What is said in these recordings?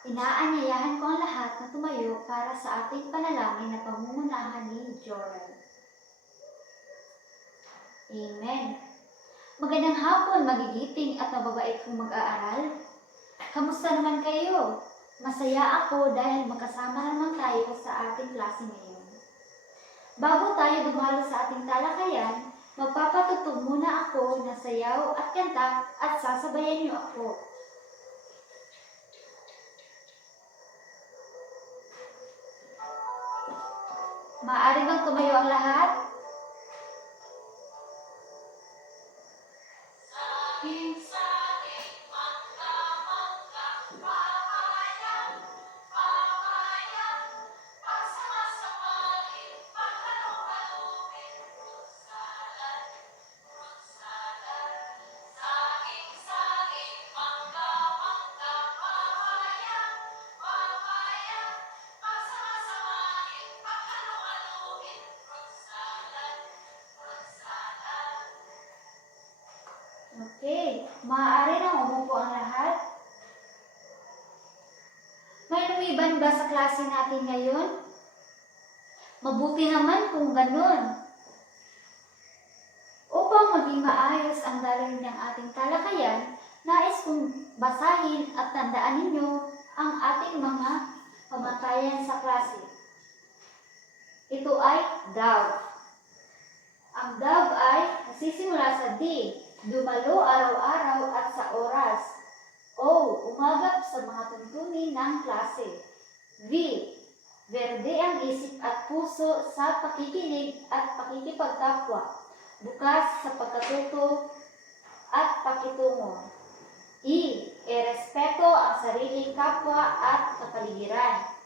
Inaanyayahan ko ang lahat na tumayo para sa ating panalangin na pangungunahan ni Joel. Amen. Magandang hapon, magigiting at mababait kong mag-aaral. Kamusta naman kayo? Masaya ako dahil magkasama naman tayo sa ating klase ngayon. Bago tayo dumalo sa ating talakayan, magpapatutog muna ako ng sayaw at kanta at sasabayan niyo ako. Maaari bang tumayo ang lahat? Maaari nang umupo ang lahat. May lumiban ba sa klase natin ngayon? Mabuti naman kung ganun. Upang maging maayos ang daloy ng ating talakayan, nais kong basahin at tandaan ninyo ang ating mga pamatayan sa klase. Ito ay dove. Ang dove ay nasisimula sa D, dumalo araw-araw at sa oras. O, umagap sa mga tuntunin ng klase. V, verde ang isip at puso sa pakikinig at pakikipagkapwa, bukas sa pagkatuto at pakitungo. I, erespeto ang sariling kapwa at kapaligiran.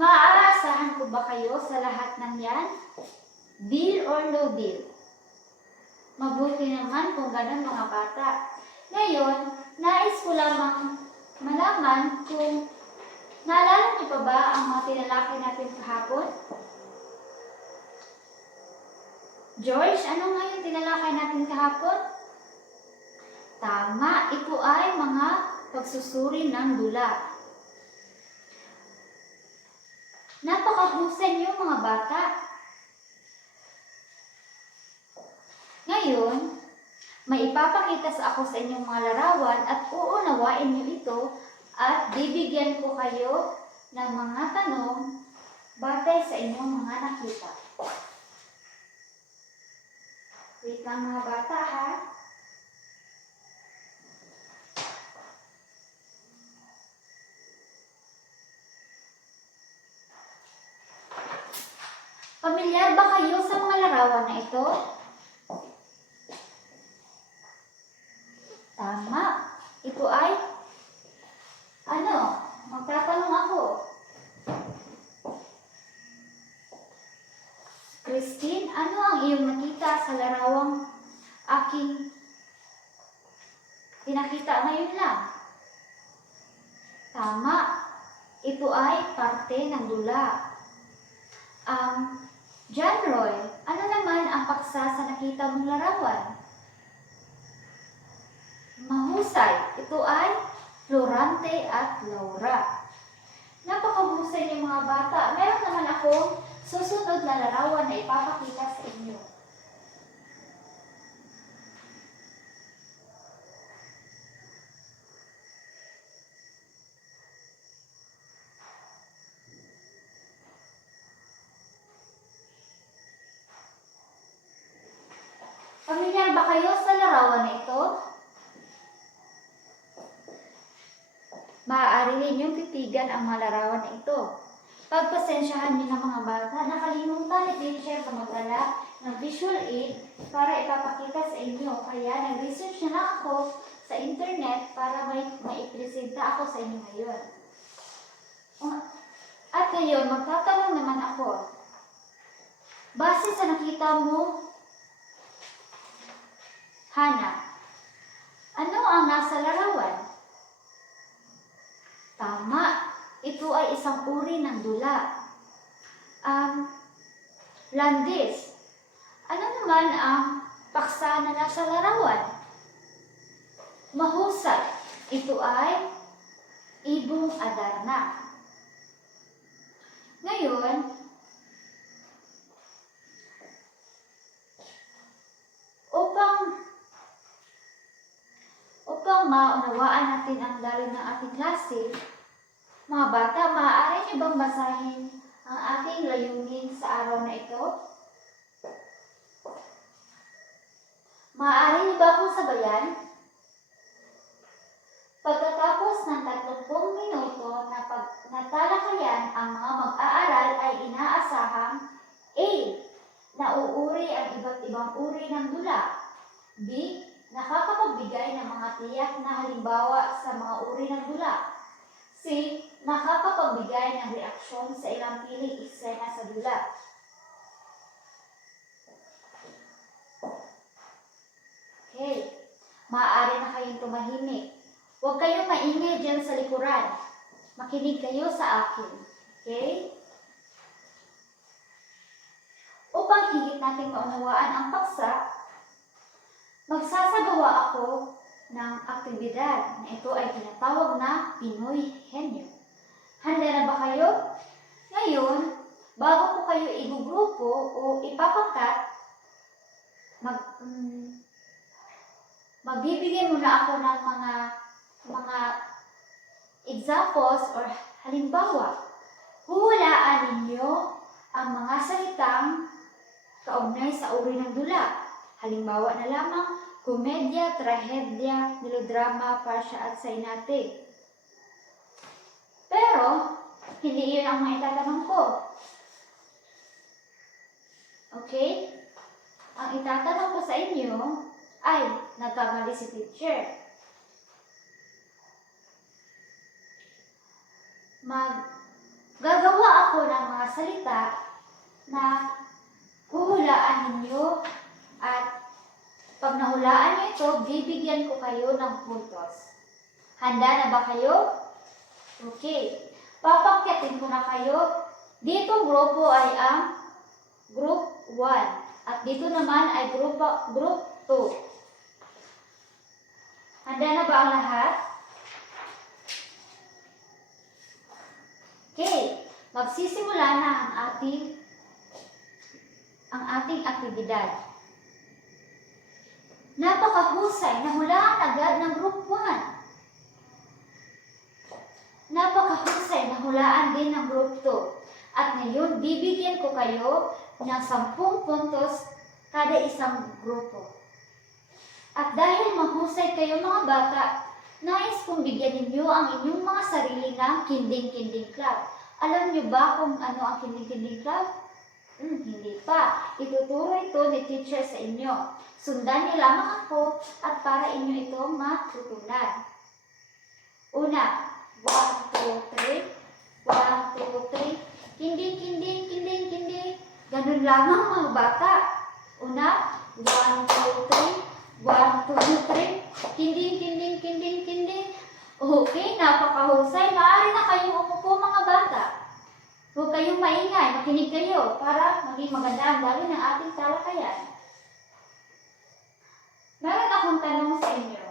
Maaasahan ko ba kayo sa lahat ng yan? Deal or no deal? Mabuti naman kung ganun mga bata. Ngayon, nais ko lamang malaman kung naalala niyo pa ba ang mga tinalakay natin kahapon? George, ano nga yung tinalakay natin kahapon? Tama, ito ay mga pagsusuri ng dula. Napakahusay niyo mga bata. Ngayon, may ipapakita sa ako sa inyong mga larawan at uunawain niyo ito at bibigyan ko kayo ng mga tanong batay sa inyong mga nakita. Wait lang mga bata ha. Pamilyar ba kayo sa mga larawan na ito? Tama. Ito ay, ano, magtatanong ako. Christine, ano ang iyong nakita sa larawang aking pinakita ngayon lang? Tama. Ito ay parte ng dula. Um, John Roy, ano naman ang paksa sa nakita mong larawan? Mahusay. Ito ay Florante at Laura. Napakahusay ng mga bata. Meron naman ako susunod na larawan na ipapakita sa inyo. Pamilyar ba kayo sa larawan na ito? Maaari ninyong titigan ang mga larawan na ito. Pagpasensyahan niyo ng mga bata, nakalimutan ni teacher na magdala ng visual aid para ipapakita sa inyo. Kaya nag-research na lang ako sa internet para may maipresenta ako sa inyo ngayon. Um, At ngayon, magtatanong naman ako. Base sa nakita mo, Hana, ano ang nasa larawan? Tama, ito ay isang uri ng dula. Um, Landis, ano naman ang paksa na nasa larawan? Mahusay, ito ay buong Adarna. Ngayon, upang upang maunawaan natin ang daloy ng ating klase, mga bata, maaari niyo bang basahin ang ating layunin sa araw na ito? Maaari niyo ba akong sabayan? Pagkatapos ng 30 minuto na pag natalakayan ang mga mag-aaral ay inaasahang A. Nauuri ang iba't ibang uri ng dula. B. Nakakapagbigay ng mga tiyak na halimbawa sa mga uri ng dula. C. Nakakapagbigay ng reaksyon sa ilang piling eksena sa dula. Okay. Maaari na kayong tumahimik. Huwag kayong maingay dyan sa likuran. Makinig kayo sa akin. Okay? Upang higit nating maunawaan ang paksa, magsasagawa ako ng aktibidad na ito ay tinatawag na Pinoy Henyo. Handa na ba kayo? Ngayon, bago ko kayo igugrupo o ipapangkat, mag, mm, magbibigay muna ako ng mga mga examples or halimbawa. Huhulaan ninyo ang mga salitang kaugnay sa uri ng dula. Halimbawa na lamang, komedya, trahedya, melodrama, parsya at sainate. Pero, hindi iyon ang mga itatanong ko. Okay? Ang itatanong ko sa inyo ay nagkamali si teacher. Mag gagawa ako ng mga salita na huhulaan ninyo at pag nahulaan niyo ito, bibigyan ko kayo ng puntos. Handa na ba kayo? Okay. Papangkitin ko na kayo. Dito grupo ay ang group 1 at dito naman ay group, group 2. Handa na ba ang lahat? Okay, magsisimula na ang ating ang ating aktibidad. Napakahusay, nahulaan agad ng group 1. Napakahusay, nahulaan din ng group 2. At ngayon, bibigyan ko kayo ng 10 puntos kada isang grupo. At dahil mahusay kayo mga bata, nais kong bigyan ninyo ang inyong mga sarili ng Kinding-Kinding Club. Alam niyo ba kung ano ang Kinding-Kinding Club? Hmm, hindi pa. Ituturo ito ni teacher sa inyo. Sundan niyo lamang ako at para inyo ito matutunan. Una, 1, 2, 3. 1, 2, 3. Kinding, kinding, kinding, kinding. Ganun lamang mga bata. Una, 1, 2, 3. 1, 2, 3. Kinding, kinding, kinding, kinding. Okay, napakahusay. Maaari na kayong umupo mga bata. Huwag kayong maingay, makinig kayo para maging maganda ang daloy ng ating talakayan. Meron akong tanong sa inyo.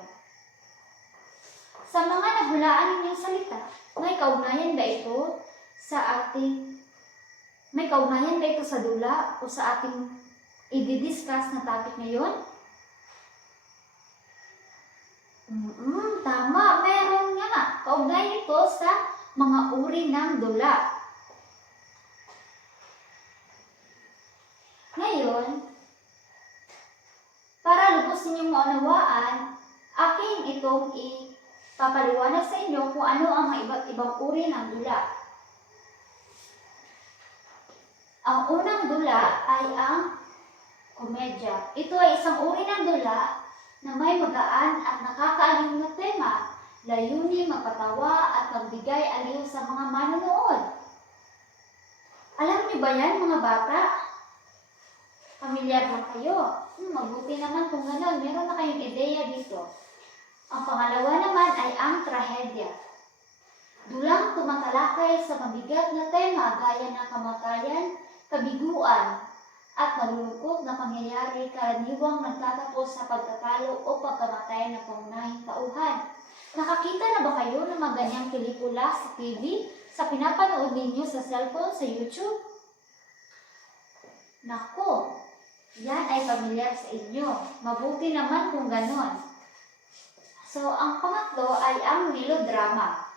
Sa mga nahulaan ninyong salita, may kaugnayan ba ito sa ating may kaugnayan ba ito sa dula o sa ating i-discuss na topic ngayon? Mm, tama, meron nga. Kaugnay ito sa mga uri ng dula. Ngayon, para lubos ninyong maunawaan, aking itong ipapaliwanag sa inyo kung ano ang mga iba't ibang uri ng dula. Ang unang dula ay ang komedya. Ito ay isang uri ng dula na may magaan at nakakaaliw na tema, layunin, magpatawa at magbigay aliw sa mga manonood. Alam niyo ba yan mga bata? Pamilyar na kayo. Hmm, mabuti naman kung gano'n. Meron na kayong ideya dito. Ang pangalawa naman ay ang trahedya. Dulang tumatalakay sa mabigat na tema gaya ng kamatayan, kabiguan, at malulungkot na pangyayari karaniwang nagtatapos sa pagkatalo o pagkamatay ng pangunahing tauhan. Nakakita na ba kayo ng mga ganyang pelikula sa TV, sa pinapanood ninyo sa cellphone, sa YouTube? Nako, yan ay pamilyar sa inyo. Mabuti naman kung ganon. So, ang pangatlo ay ang melodrama.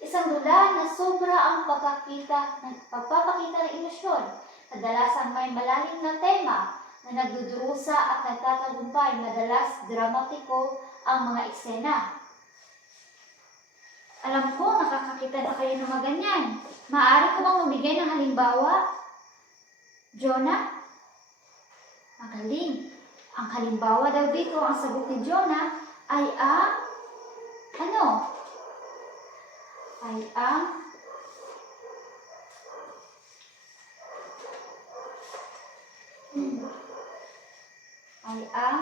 Isang dula na sobra ang pagkakita, pagpapakita ng emosyon. Kadalasan may malalim na tema na nagdudurusa at nagtatagumpay. Madalas dramatiko ang mga eksena. Alam ko, nakakakita na kayo ng mga ganyan. Maaari ko bang mamigay ng halimbawa? Jonah? Magaling. Ang halimbawa daw dito, ang sagot ni Jonah ay ang ano? Ay ang Hmm. ay ang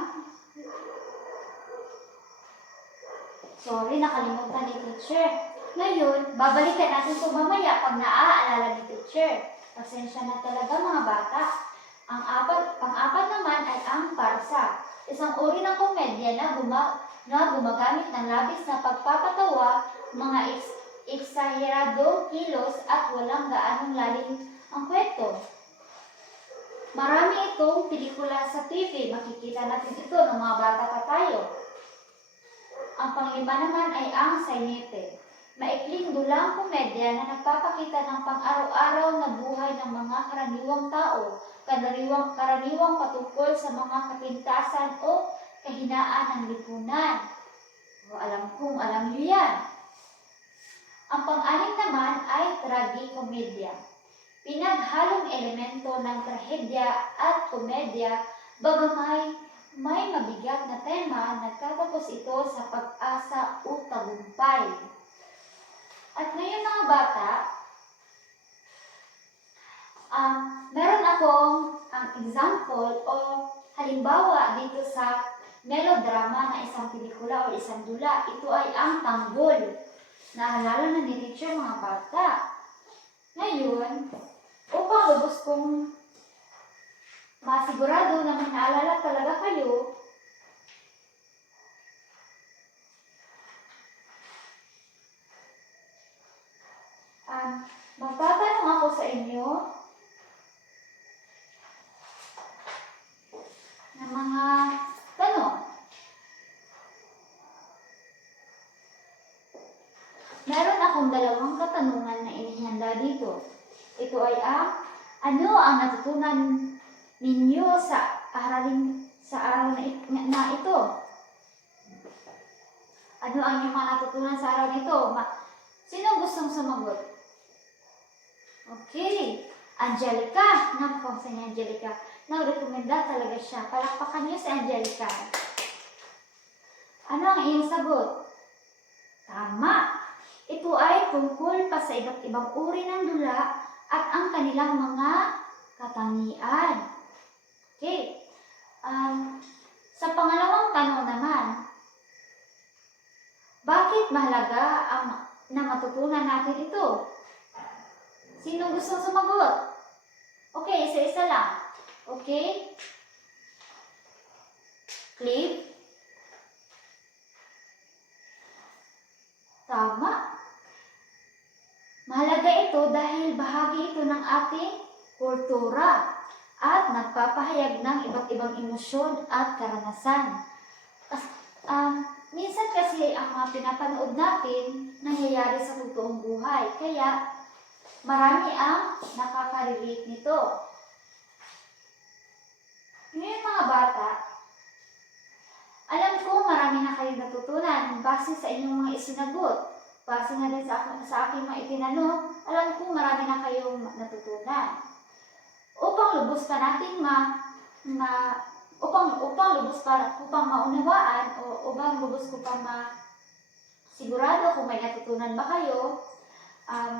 Sorry, nakalimutan ni teacher. Ngayon, babalikan natin ito mamaya pag naaalala ni teacher. Pasensya na talaga mga bata. Ang apat, pang-apat naman ay ang parsa. Isang uri ng komedya na, guma, na gumagamit ng labis na pagpapatawa, mga eks, kilos at walang gaanong lalim ang kwento. Marami itong pelikula sa TV. Makikita natin ito ng mga bata pa tayo. Ang panglima naman ay ang Sainete. Maikling dulang komedya na nagpapakita ng pang-araw-araw na buhay ng mga karaniwang tao, karaniwang, karaniwang patungkol sa mga kapintasan o kahinaan ng lipunan. O alam kong alam niyo yan. Ang pang-anim naman ay tragikomedya. Pinaghalong elemento ng trahedya at komedya, bagamay may mabigat na tema, nagtatapos ito sa pag-asa o tagumpay. At ngayon mga bata, um, meron akong ang example o halimbawa dito sa melodrama na isang pelikula o isang dula. Ito ay ang tanggol. Naalala na ni teacher mga bata. Ngayon, upang lubos kong masigurado na may naalala talaga kayo, um, magtatanong ako sa inyo ng mga tanong. Meron akong dalawang katanungan inihanda dito. Ito ay ang ano ang natutunan ninyo sa aralin sa araw na, na ito? Ano ang inyong mga natutunan sa araw na? Ma- Sino gustong sumagot? Okay. Angelica. Naku, sa ni Angelica. Nag-recommenda talaga siya. Palakpakan niyo si Angelica. Ano ang iyong sagot? Tama. Ito ay tungkol pa sa iba't ibang uri ng dula at ang kanilang mga katangian. Okay. Um, sa pangalawang tanong naman, bakit mahalaga ang na matutunan natin ito? Sino gusto sumagot? Okay, isa-isa lang. Okay? Clip? Tama. Mahalaga ito dahil bahagi ito ng ating kultura at nagpapahayag ng iba't ibang emosyon at karanasan. As, um, minsan kasi ang mga pinapanood natin nangyayari sa totoong buhay. Kaya marami ang nakaka-relate nito. Ngayon mga bata, alam ko marami na kayo natutunan base sa inyong mga isinagot. Base na rin sa, sa aking mga itinanong, alam ko marami na kayong natutunan. Upang lubos pa natin ma, ma upang upang lubos pa upang maunawaan o upang lubos ko pa ma sigurado kung may natutunan ba kayo um,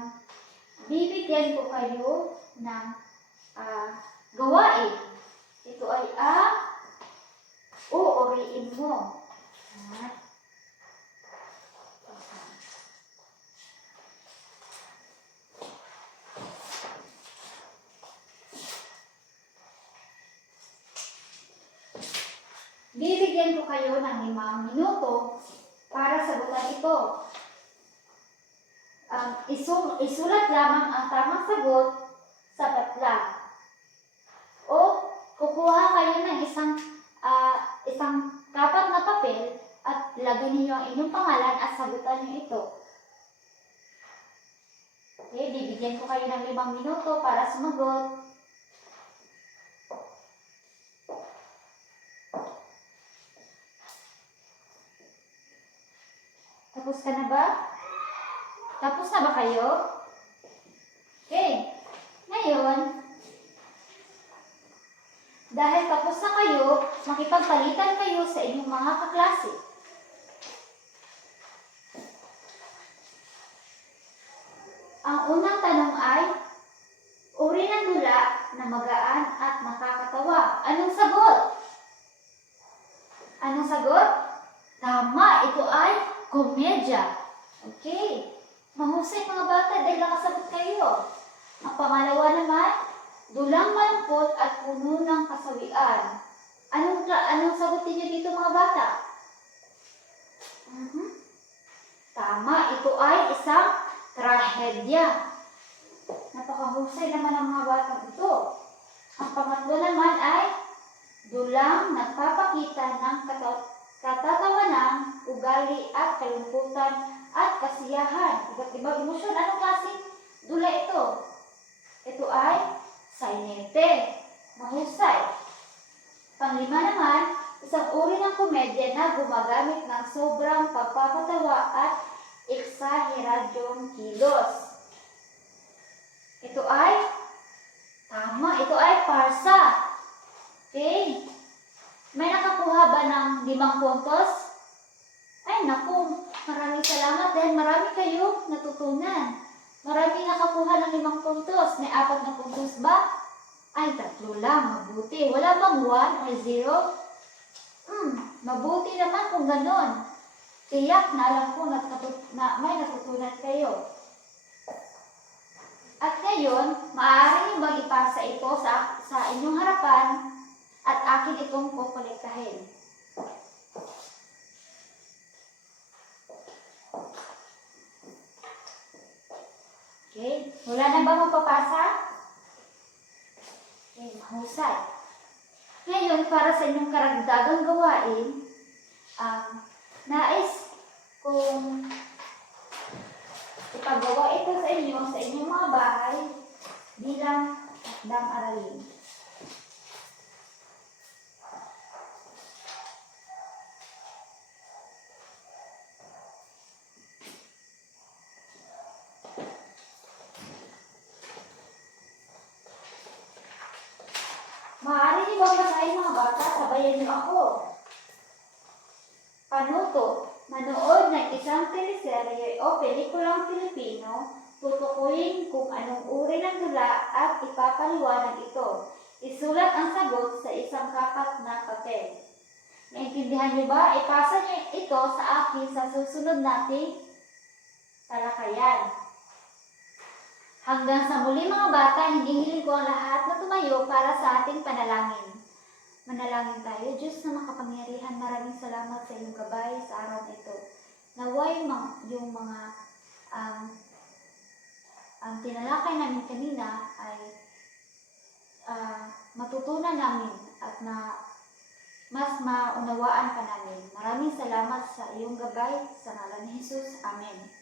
bibigyan ko kayo ng ah, gawain. Ito ay ang uuriin mo. Ah. Bibigyan ko kayo ng limang minuto para sagutan ito. Um, isu- isulat lamang ang tamang sagot sa patla. O kukuha kayo ng isang ah, isang kapat na papel at lagay niyo ang inyong pangalan at sagutan niyo ito. Okay, bibigyan ko kayo ng limang minuto para sumagot. Tapos ka na ba? Tapos na ba kayo? Okay. Ngayon, dahil tapos na kayo, makipagpalitan kayo sa inyong mga kaklase. Ang unang tanong ay, uri ng dula na magaan at nakakatawa. Anong sagot? Anong sagot? Tama, ito ay komedya. Okay. Mahusay mga bata dahil nakasagot kayo. Ang pangalawa naman, dulang malungkot at puno ng kasawian. Anong, anong sagot niyo dito mga bata? Mhm. Tama, ito ay isang trahedya. Napakahusay naman ang mga batang ito. Ang pangatlo naman ay dulang nagpapakita ng kata- katatawanan, ugali at kalungkutan at kasiyahan. Iba't ibang emosyon. Anong klaseng dula ito? Ito ay sainete. Mahusay. Panglima naman, isang uri ng komedya na gumagamit ng sobrang pagpapatawa at eksaheradyong kilos. Ito ay, tama, ito ay parsa. Okay. May nakakuha ba ng limang puntos? Ay, naku, maraming salamat dahil marami kayo natutunan. Marami nakakuha ng limang puntos. May apat na puntos ba? Ay, tatlo lang. Mabuti. Wala bang one or zero? Hmm, mabuti naman kung ganon. Tiyak na alam ko na, na may natutunan kayo. At ngayon, maaari niyo bang ipasa ito sa, sa inyong harapan at akin itong kukolektahin. Okay, wala na ba magpapasa? Okay, mahusay. Ngayon, para sa inyong karagdagang gawain, um, nais kung ipagawa ito sa inyo, sa inyong mga bahay, bilang takdang aralin. Maaari niyo bang basahin mga bata, sabayan niyo ako. Panuto, manood ng isang teleserye o pelikulang Pilipino, tutukuyin kung anong uri ng dula at ipapaliwanag ito. Isulat ang sagot sa isang kapat na papel. Naintindihan niyo ba? Ipasa niyo ito sa akin sa susunod nating talakayan. Hanggang sa muli mga bata, hinihiling ko ang lahat na tumayo para sa ating panalangin. Manalangin tayo, Diyos na makapangyarihan, maraming salamat sa iyong gabay sa araw na ito. Naway yung mga um, ang tinalakay namin kanina ay ah, matutunan namin at na mas maunawaan pa namin. Maraming salamat sa iyong gabay sa ngalan ni Jesus. Amen.